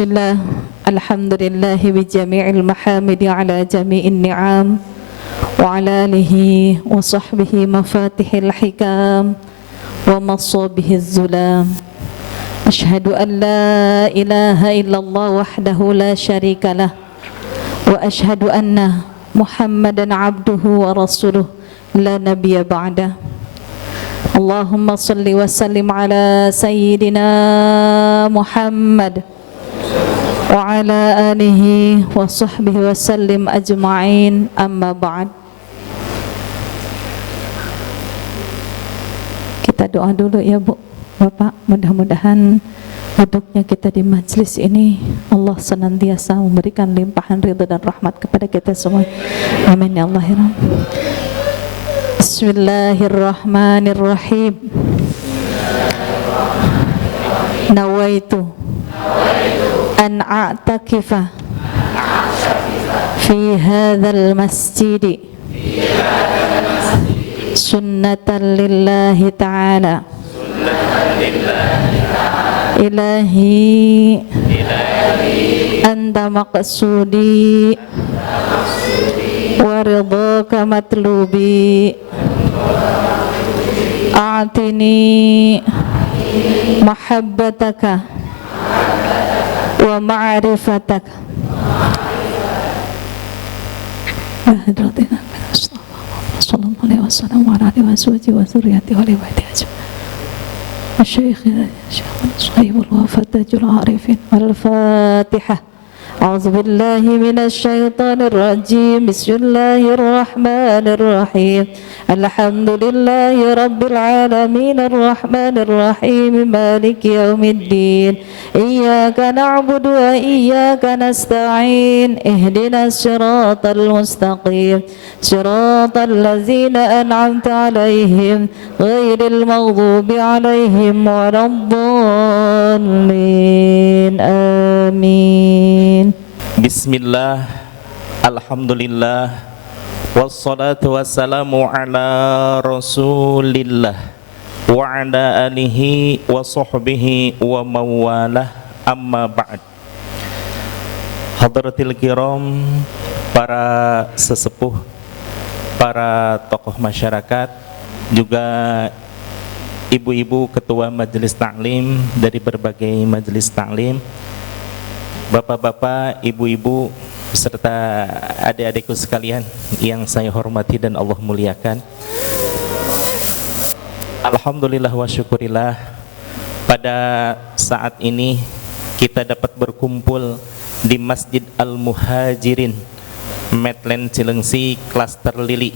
Bismillah, alhamdulillah bijami'il mahamidi ala jami'in ni'am wa ala alihi wa sahbihi mafatihil hikam wa masabihiz zulam. Ashhadu an la ilaha illallah wahdahu la syarika lah wa ashhadu anna Muhammadan abduhu wa rasuluh la nabiyya ba'dah. Allahumma salli wa sallim ala sayyidina Muhammad wa ala alihi wa sahbihi wa sallim ajma'in, amma ba'd. Kita doa dulu ya Bu, Bapak, mudah-mudahan duduknya kita di majlis ini Allah senantiasa memberikan limpahan ridha dan rahmat kepada kita semua. Amin ya Allah ya Rabb. Bismillahirrahmanirrahim. Nawaitu an a'takifa fi hadzal masjid sunnatan lillahi ta'ala. Ilahi anta maqsudi wa ridhaka matlubi. A'tini mahabbataka wa ma'rifataka. Sallallahu alaihi wasallam wa alihi wa zurriyyati wa baiti ajma'in. Masyayikhina Syaikh al-Wafat Tajul Arifin. Al-Fatihah. A'udzu billahi minasy syaithanir rajim. Bismillahir rahmanir rahim. Alhamdulillahi rabbil alamin arrahmanir rahim maliki yaumiddin. Iyyaka na'budu wa iyyaka nasta'in. Ihdinas siratal mustaqim. Siratal ladzina an'amta 'alaihim ghairil maghdubi 'alaihim waladdallin. Amin. Bismillah, alhamdulillah, wassalatu wassalamu ala rasulillah wa ala alihi wa sahbihi wa mawalah, amma ba'd. Hadratil kiram, para sesepuh, para tokoh masyarakat, juga ibu-ibu ketua majelis taklim dari berbagai majelis taklim, bapak-bapak, ibu-ibu, beserta adik-adikku sekalian yang saya hormati dan Allah muliakan. Alhamdulillah wa syukurillah, pada saat ini kita dapat berkumpul di Masjid Al-Muhajirin, Medland Cilengsi, Klaster Lili.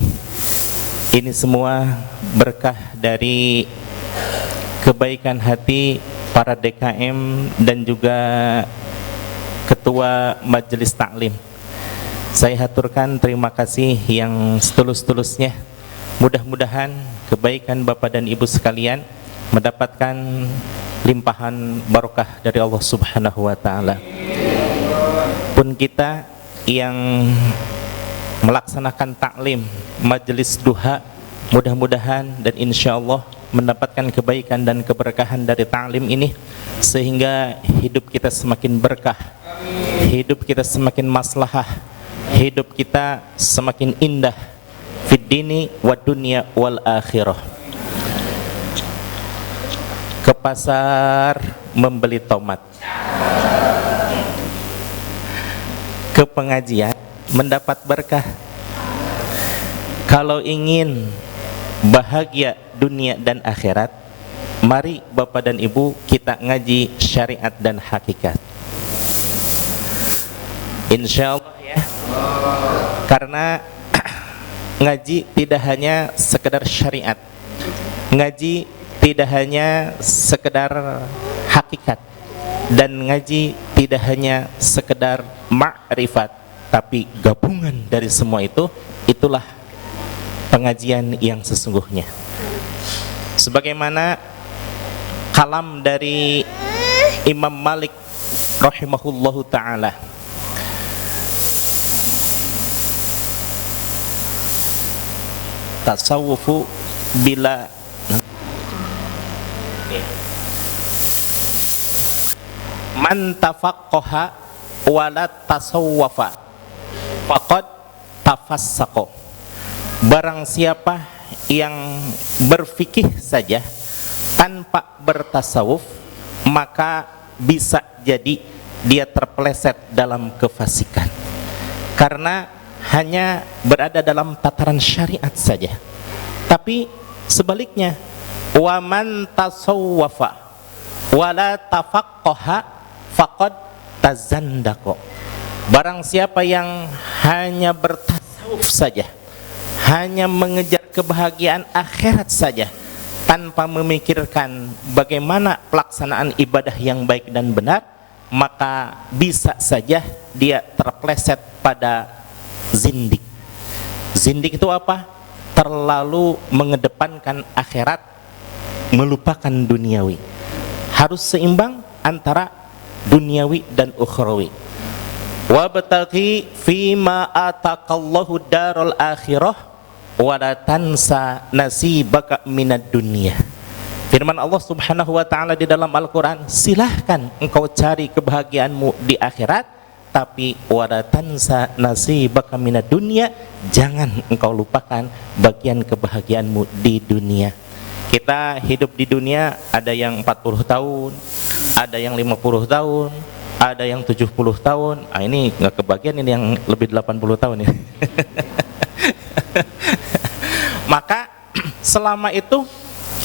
Ini semua berkah dari kebaikan hati para DKM dan juga Ketua Majelis Taklim. Saya haturkan terima kasih yang setulus-tulusnya. Mudah-mudahan kebaikan Bapak dan Ibu sekalian mendapatkan limpahan barokah dari Allah Subhanahu wa taala. Pun kita yang melaksanakan taklim majelis duha, mudah-mudahan dan insyaallah mendapatkan kebaikan dan keberkahan dari taklim ini, sehingga hidup kita semakin berkah, hidup kita semakin maslahah, hidup kita semakin indah fid dini wa dunya wal akhirah. Ke pasar membeli tomat, ke pengajian mendapat berkah. Kalau ingin bahagia dunia dan akhirat, mari Bapak dan Ibu kita ngaji syariat dan hakikat. Insya Allah ya. Karena ngaji tidak hanya sekedar syariat, ngaji tidak hanya sekedar hakikat, dan ngaji tidak hanya sekedar ma'rifat, tapi gabungan dari semua itu, itulah pengajian yang sesungguhnya. Sebagaimana kalam dari Imam Malik rahimahullahu ta'ala, tasawufu bila man tafaqqaha wa la tasawwafa faqad tafassaqa. Barang siapa yang berfikih saja tanpa bertasawuf, maka bisa jadi dia terpeleset dalam kefasikan, karena hanya berada dalam tataran syariat saja. Tapi sebaliknya, wa man tasawwafa wa la tafaqqaha faqad tazandaqa. Barang siapa yang hanya bertasawuf saja, hanya mengejar kebahagiaan akhirat saja, tanpa memikirkan bagaimana pelaksanaan ibadah yang baik dan benar, maka bisa saja dia terpeleset pada zindik. Zindik itu apa? Terlalu mengedepankan akhirat, melupakan duniawi. Harus seimbang antara duniawi dan ukhrawi. Wabtaghi fima ataqallahu darul akhirah wa la tansa nasibaka minad dunya. Firman Allah Subhanahu wa taala di dalam Al-Qur'an, silahkan engkau cari kebahagiaanmu di akhirat, tapi wa la tansa nasibaka minad dunya, jangan engkau lupakan bagian kebahagiaanmu di dunia. Kita hidup di dunia, ada yang 40 tahun, ada yang 50 tahun, ada yang 70 tahun. Ini nggak kebagian, ini yang lebih 80 tahun ya. Maka selama itu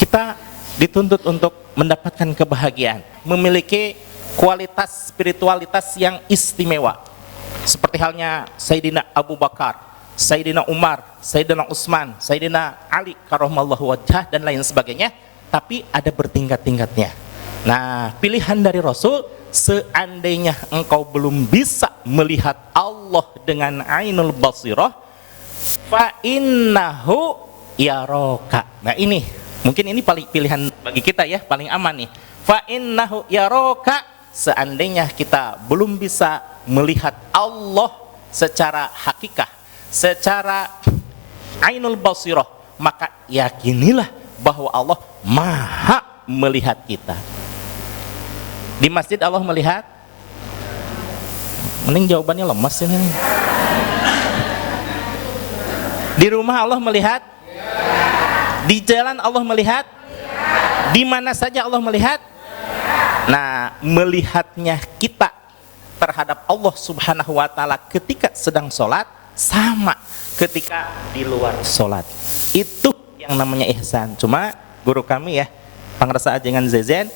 kita dituntut untuk mendapatkan kebahagiaan, memiliki kualitas spiritualitas yang istimewa, seperti halnya Sayyidina Abu Bakar, Sayyidina Umar, Sayyidina Utsman, Sayyidina Ali karramallahu wajhah, dan lain sebagainya. Tapi ada bertingkat-tingkatnya. Nah, pilihan dari Rasul, seandainya engkau belum bisa melihat Allah dengan ainul basirah, fa innahu yaraka. Nah, ini mungkin ini paling pilihan bagi kita ya, paling aman nih. Fa innahu yaraka, seandainya kita belum bisa melihat Allah secara hakikah, secara ainul basirah, maka yakinilah bahwa Allah maha melihat kita. Di masjid Allah melihat? Mending jawabannya lemas ini. Di rumah Allah melihat? Di jalan Allah melihat? Di mana saja Allah melihat? Nah, melihatnya kita terhadap Allah Subhanahu wa taala ketika sedang sholat sama ketika di luar sholat. Itu yang namanya ihsan. Cuma guru kami ya, Pangresa Ajengan Zezen,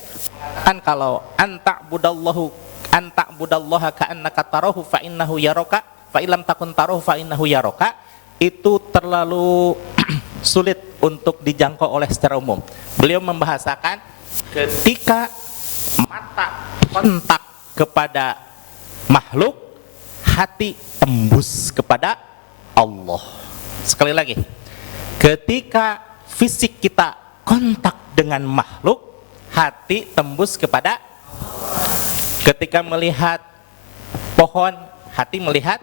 kan kalau anta'budallaha ka'annaka tarahu fa innahu yaraka fa illam takun tarahu fa innahu yaraka, itu terlalu sulit untuk dijangkau oleh secara umum. Beliau membahasakan ketika mata kontak kepada makhluk, hati tembus kepada Allah. Sekali lagi, ketika fisik kita kontak dengan makhluk, hati tembus kepada. Ketika melihat pohon, hati melihat.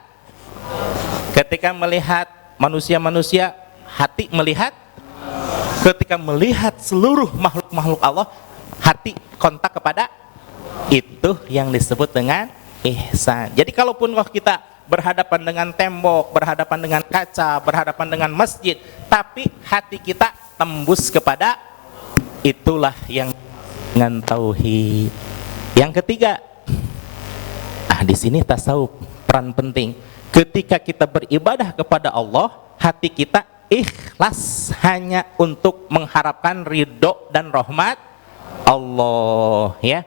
Ketika melihat manusia-manusia, hati melihat. Ketika melihat seluruh makhluk-makhluk Allah, hati kontak kepada. Itu yang disebut dengan ihsan. Jadi kalaupun kita berhadapan dengan tembok, berhadapan dengan kaca, berhadapan dengan masjid, tapi hati kita tembus kepada, itulah yang dengan tauhid. Yang ketiga, di sini tasawuf peran penting. Ketika kita beribadah kepada Allah, hati kita ikhlas hanya untuk mengharapkan ridho dan rahmat Allah, ya.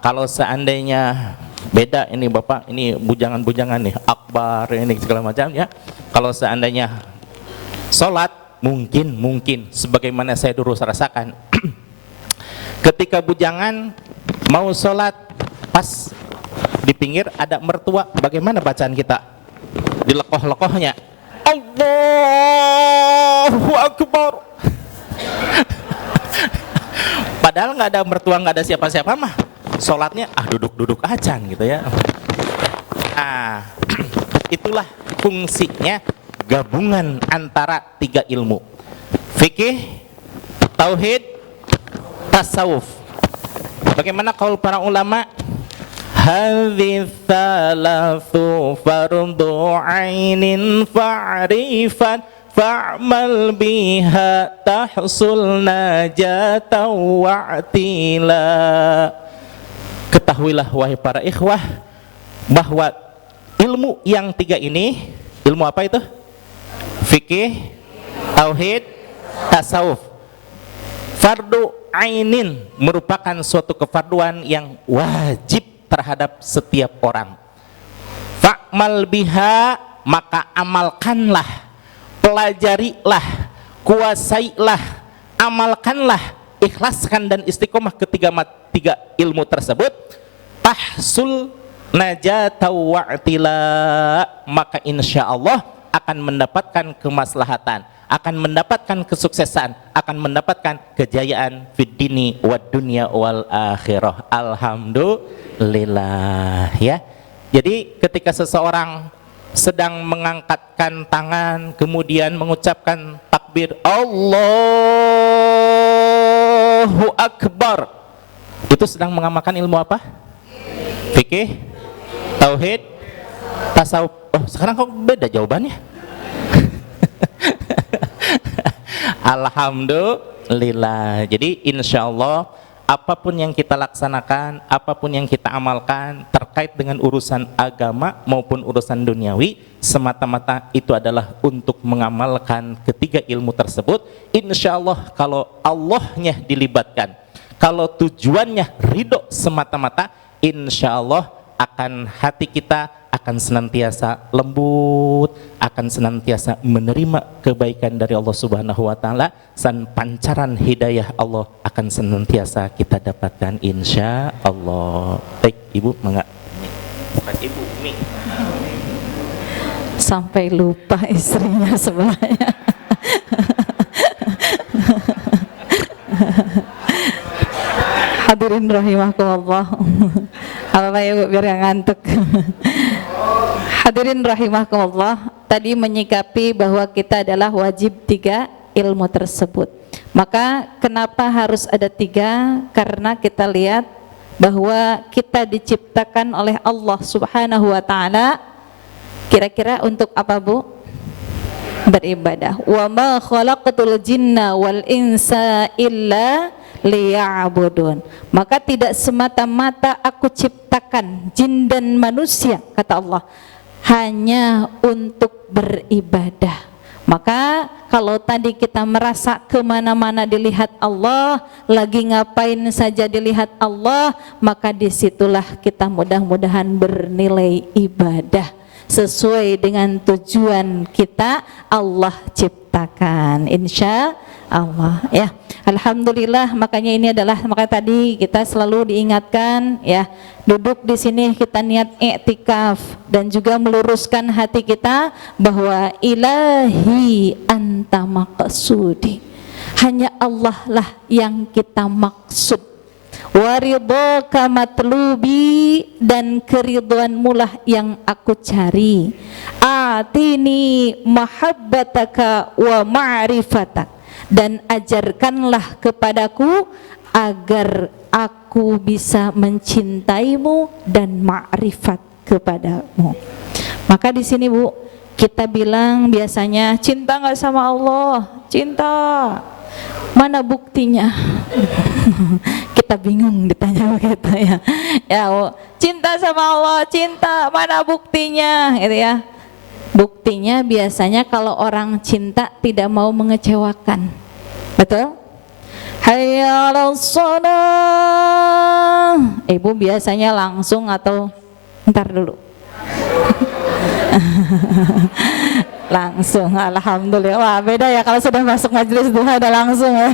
Kalau seandainya beda ini Bapak, ini bujangan-bujangan nih, akbar ini segala macam ya. Kalau seandainya sholat, mungkin sebagaimana saya dulu rasakan. Ketika bujangan mau sholat, pas di pinggir ada mertua, bagaimana bacaan kita? Dilekoh-lekohnya, Allahu Akbar. Padahal nggak ada mertua, nggak ada siapa-siapa mah, sholatnya duduk-duduk acan gitu ya. Itulah fungsinya gabungan antara tiga ilmu: fikih, tauhid, tasawuf. Bagaimana kaul para ulama? hadhi thalathu fardu ainin fa'rifan fa'mal biha tahsul najata wa'tila. Ketahuilah wahai para ikhwah bahwa ilmu yang tiga ini, ilmu apa itu? Fikih, tauhid, tasawuf. Fardu ainin merupakan suatu kefarduan yang wajib terhadap setiap orang. Fa'mal biha, maka amalkanlah, pelajarilah, kuasailah, amalkanlah, ikhlaskan dan istiqomah tiga ilmu tersebut. Tahsul najata wa'tila, maka insya Allah akan mendapatkan kemaslahatan, akan mendapatkan kesuksesan, akan mendapatkan kejayaan fid dini wad dunya wal akhirah. Alhamdulillah ya. Jadi ketika seseorang sedang mengangkatkan tangan kemudian mengucapkan takbir Allahu Akbar, itu sedang mengamalkan ilmu apa? Fikih, tauhid, tasawuf. Oh, sekarang kok beda jawabannya? Alhamdulillah. Jadi insya Allah apapun yang kita laksanakan, apapun yang kita amalkan terkait dengan urusan agama maupun urusan duniawi, semata-mata itu adalah untuk mengamalkan ketiga ilmu tersebut. Insya Allah kalau Allahnya dilibatkan, kalau tujuannya ridho semata-mata, insya Allah akan hati kita akan senantiasa lembut, akan senantiasa menerima kebaikan dari Allah Subhanahu wa taala, dan pancaran hidayah Allah akan senantiasa kita dapatkan insya Allah. Baik, Ibu, mangga. Bukan Ibu, Mi. Sampai lupa istrinya sebelahnya. Hadirin rahimakumullah. Apa ya Bu, biar gak ngantuk. Hadirin rahimakumullah, tadi menyikapi bahwa kita adalah wajib tiga ilmu tersebut. Maka kenapa harus ada tiga? Karena kita lihat bahwa kita diciptakan oleh Allah Subhanahu wa taala kira-kira untuk apa Bu? Beribadah. Wa ma khalaqatul jinna wal insa illa liya'budun. Maka tidak semata-mata aku ciptakan jin dan manusia, kata Allah, hanya untuk beribadah. Maka kalau tadi kita merasa kemana-mana dilihat Allah, lagi ngapain saja dilihat Allah, maka disitulah kita mudah-mudahan bernilai ibadah sesuai dengan tujuan kita Allah ciptakan, insya Allah ya. Alhamdulillah, makanya ini adalah, makanya tadi kita selalu diingatkan ya, duduk di sini kita niat i'tikaf dan juga meluruskan hati kita bahwa ilahi anta maqsudi, hanya Allah lah yang kita maksud, waridhaka matlubi, dan keridhoanmu lah yang aku cari, atini mahabbataka wa ma'rifatak, dan ajarkanlah kepadaku agar aku bisa mencintaimu dan ma'rifat kepadamu. Maka di sini Bu, kita bilang biasanya cinta nggak sama Allah, cinta, mana buktinya? Kita bingung ditanya begitu ya. Ya, cinta sama Allah, cinta, mana buktinya? Gitu ya. Buktinya biasanya kalau orang cinta tidak mau mengecewakan. Betul? Hayya 'alas shalah. Ibu biasanya langsung atau ntar dulu? Langsung, alhamdulillah. Wah, beda ya kalau sudah masuk majelis duha udah langsung ya.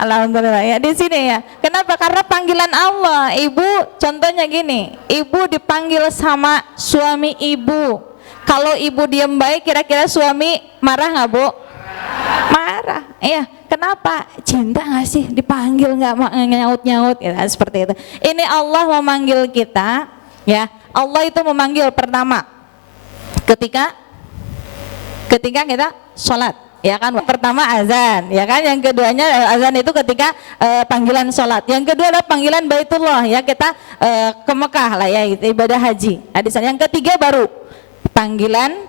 Alhamdulillah ya. Di sini ya. Kenapa? Karena panggilan Allah. Ibu contohnya gini, ibu dipanggil sama suami ibu. Kalau ibu diam baik, kira-kira suami marah nggak Bu? Marah. Iya. Kenapa? Cinta nggak sih? Dipanggil nggak nyaut-nyaut? Ya, seperti itu. Ini Allah memanggil kita. Ya, Allah itu memanggil pertama ketika kita sholat, ya kan? Pertama azan, ya kan? Yang keduanya azan itu ketika panggilan sholat. Yang kedua adalah panggilan Baitullah, ya kita ke Mekah lah ya, ibadah haji. Nah, di sana yang ketiga baru panggilan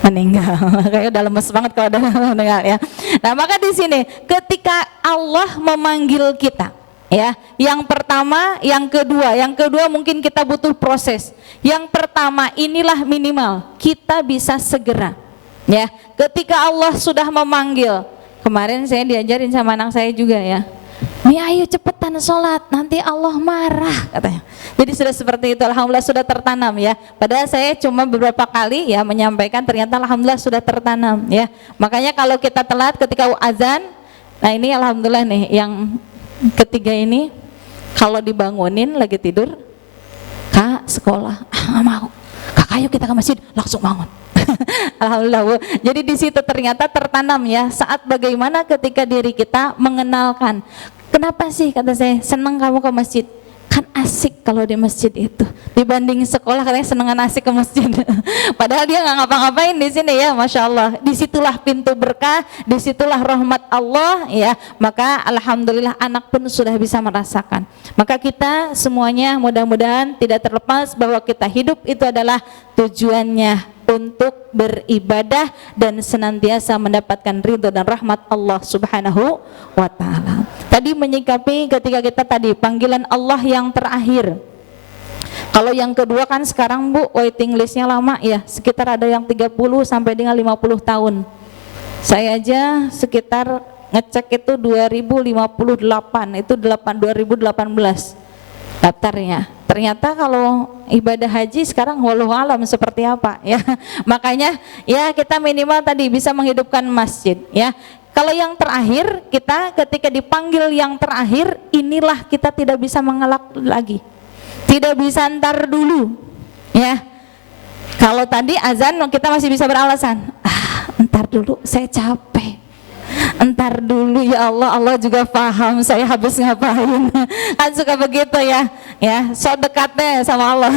meninggal. Kayak udah lemes banget kalau udah meninggal ya. Nah, maka di sini ketika Allah memanggil kita, ya, yang pertama, yang kedua mungkin kita butuh proses. Yang pertama inilah minimal kita bisa segera, ya. Ketika Allah sudah memanggil, kemarin saya diajarin sama anak saya juga ya. Mi ayo cepetan sholat, nanti Allah marah katanya. Jadi sudah seperti itu, alhamdulillah sudah tertanam ya. Padahal saya cuma beberapa kali ya menyampaikan, ternyata alhamdulillah sudah tertanam ya. Makanya kalau kita telat ketika azan, nah ini alhamdulillah nih yang ketiga ini, kalau dibangunin lagi tidur, Kak sekolah, nggak mau. Kak ayo kita ke masjid, langsung bangun. Alhamdulillah Bu. Jadi di situ ternyata tertanam ya, saat bagaimana ketika diri kita mengenalkan. Kenapa sih kata saya senang kamu ke masjid? Kan asik kalau di masjid itu dibanding sekolah, katanya senengan asik ke masjid. Padahal dia nggak ngapa-ngapain di sini ya, masya Allah. Disitulah pintu berkah, disitulah rahmat Allah ya. Maka alhamdulillah anak pun sudah bisa merasakan. Maka kita semuanya mudah-mudahan tidak terlepas bahwa kita hidup itu adalah tujuannya untuk beribadah dan senantiasa mendapatkan ridho dan rahmat Allah Subhanahu wa ta'ala. Tadi menyikapi ketika kita tadi panggilan Allah yang terakhir. Kalau yang kedua kan sekarang Bu waiting listnya lama ya, sekitar ada yang 30 sampai dengan 50 tahun. Saya aja sekitar ngecek itu 2058, itu 2018 daftarnya. Ternyata kalau ibadah haji sekarang wallahu alam seperti apa ya. Makanya ya kita minimal tadi bisa menghidupkan masjid ya. Kalau yang terakhir kita ketika dipanggil yang terakhir, inilah kita tidak bisa mengelak lagi. Tidak bisa ntar dulu ya. Kalau tadi azan kita masih bisa beralasan, ntar dulu saya capek. Entar dulu ya Allah, Allah juga paham saya habis ngapain. Kan suka begitu ya, so dekatnya sama Allah.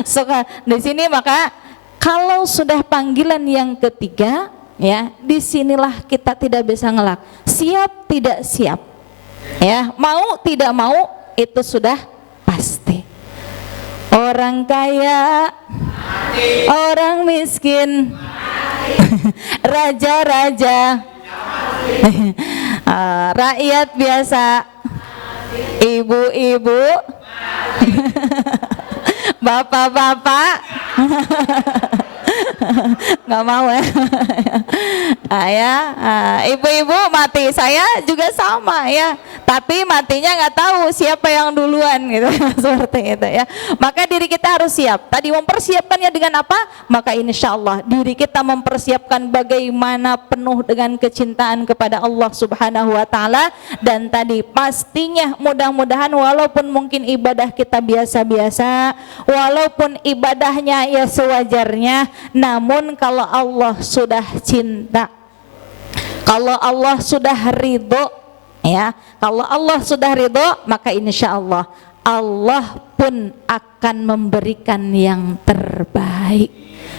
Suka di sini. Maka kalau sudah panggilan yang ketiga, ya disinilah kita tidak bisa ngelak. Siap tidak siap, ya mau tidak mau itu sudah pasti. Orang kaya, orang miskin, raja-raja, rakyat biasa, ibu-ibu, bapak-bapak, nggak mau ya, ibu-ibu mati, saya juga sama ya, tapi matinya nggak tahu siapa yang duluan gitu. Seperti itu ya. Maka diri kita harus siap. Tadi mempersiapkannya dengan apa? Maka insya Allah diri kita mempersiapkan bagaimana penuh dengan kecintaan kepada Allah Subhanahu wa ta'ala. Dan tadi pastinya mudah-mudahan walaupun mungkin ibadah kita biasa-biasa, walaupun ibadahnya ya sewajarnya, namun kalau Allah sudah cinta, kalau Allah sudah ridho, ya, kalau Allah sudah ridho, maka insya Allah Allah pun akan memberikan yang terbaik.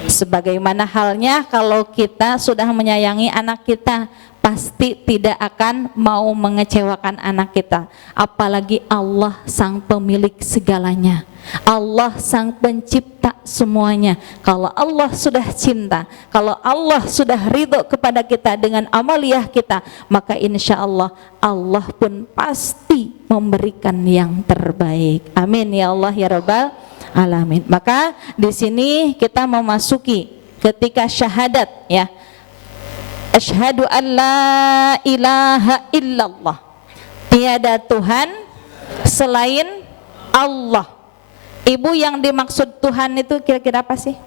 Sebagaimana halnya kalau kita sudah menyayangi anak kita, pasti tidak akan mau mengecewakan anak kita. Apalagi Allah sang pemilik segalanya, Allah sang pencipta semuanya. Kalau Allah sudah cinta, kalau Allah sudah ridho kepada kita dengan amaliyah kita, maka insya Allah Allah pun pasti memberikan yang terbaik. Amin ya Allah ya Rabbal alamin. Maka di sini kita memasuki ketika syahadat ya. Asyhadu an la ilaha illallah, tiada Tuhan selain Allah. Ibu, yang dimaksud Tuhan itu kira-kira apa sih?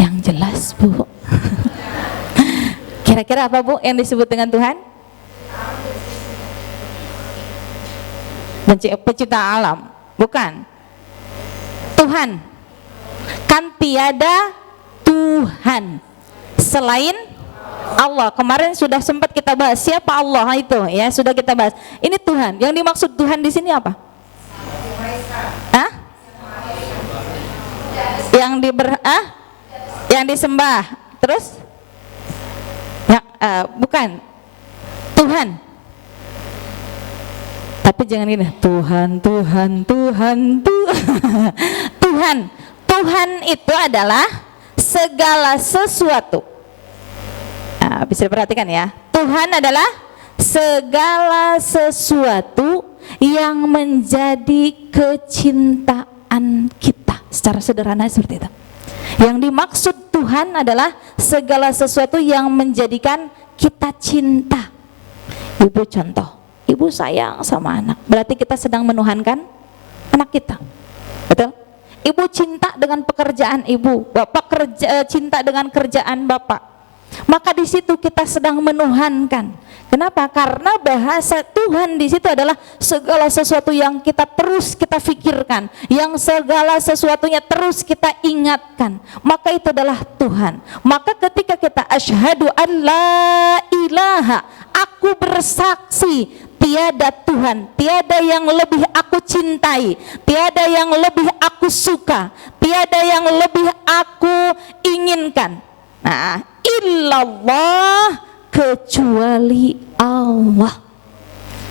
Yang jelas Bu. Kira-kira apa Bu yang disebut dengan Tuhan? Pencipta alam, bukan. Tuhan, kan tiada Tuhan selain Allah. Kemarin sudah sempat kita bahas siapa Allah itu ya, sudah kita bahas. Ini Tuhan. Yang dimaksud Tuhan di sini apa? yang disembah. Terus? Bukan. Tuhan. Tapi jangan gini, Tuhan. Tuhan itu adalah segala sesuatu. Bisa diperhatikan ya. Tuhan adalah segala sesuatu yang menjadi kecintaan kita. Secara sederhana seperti itu. Yang dimaksud Tuhan adalah segala sesuatu yang menjadikan kita cinta. Ibu contoh, ibu sayang sama anak, berarti kita sedang menuhankan anak kita. Betul? Ibu cinta dengan pekerjaan ibu, bapak cinta dengan kerjaan bapak. Maka di situ kita sedang menuhankan. Kenapa? Karena bahasa Tuhan di situ adalah segala sesuatu yang kita terus kita pikirkan, yang segala sesuatunya terus kita ingatkan. Maka itu adalah Tuhan. Maka ketika kita asyhadu an la ilaha, aku bersaksi tiada Tuhan, tiada yang lebih aku cintai, tiada yang lebih aku suka, tiada yang lebih aku inginkan. Nah, illallah, kecuali Allah.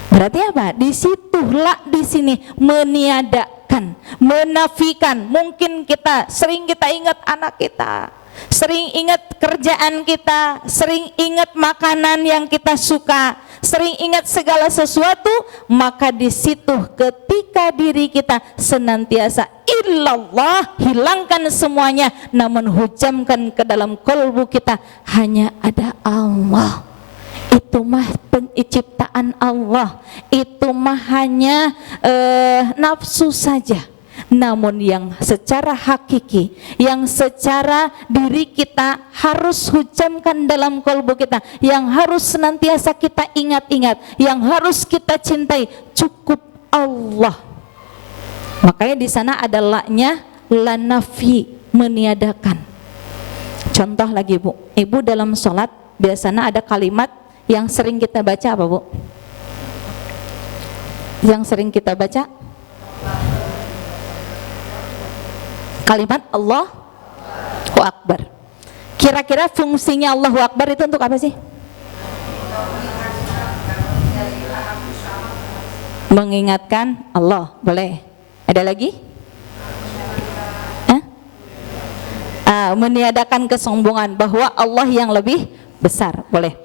Berarti apa? Disitulah di sini meniadakan, menafikan. Mungkin sering kita ingat anak kita, sering ingat kerjaan kita, sering ingat makanan yang kita suka, sering ingat segala sesuatu. Maka di situ ketika diri kita senantiasa illallah, hilangkan semuanya, namun hujamkan ke dalam kalbu kita hanya ada Allah. Itu mah penciptaan Allah, itu mah hanya nafsu saja. Namun yang secara hakiki, yang secara diri kita harus hujamkan dalam kalbu kita, yang harus senantiasa kita ingat-ingat, yang harus kita cintai, cukup Allah. Makanya di sana ada la-nya, la nafi, meniadakan. Contoh lagi Bu, ibu dalam sholat biasanya ada kalimat yang sering kita baca apa Bu? Yang sering kita baca? Kalimat Allahu Akbar. Kira-kira fungsinya Allahu Akbar itu untuk apa sih? Mengingatkan Allah, boleh. Ada lagi? Meniadakan kesombongan bahwa Allah yang lebih besar, boleh.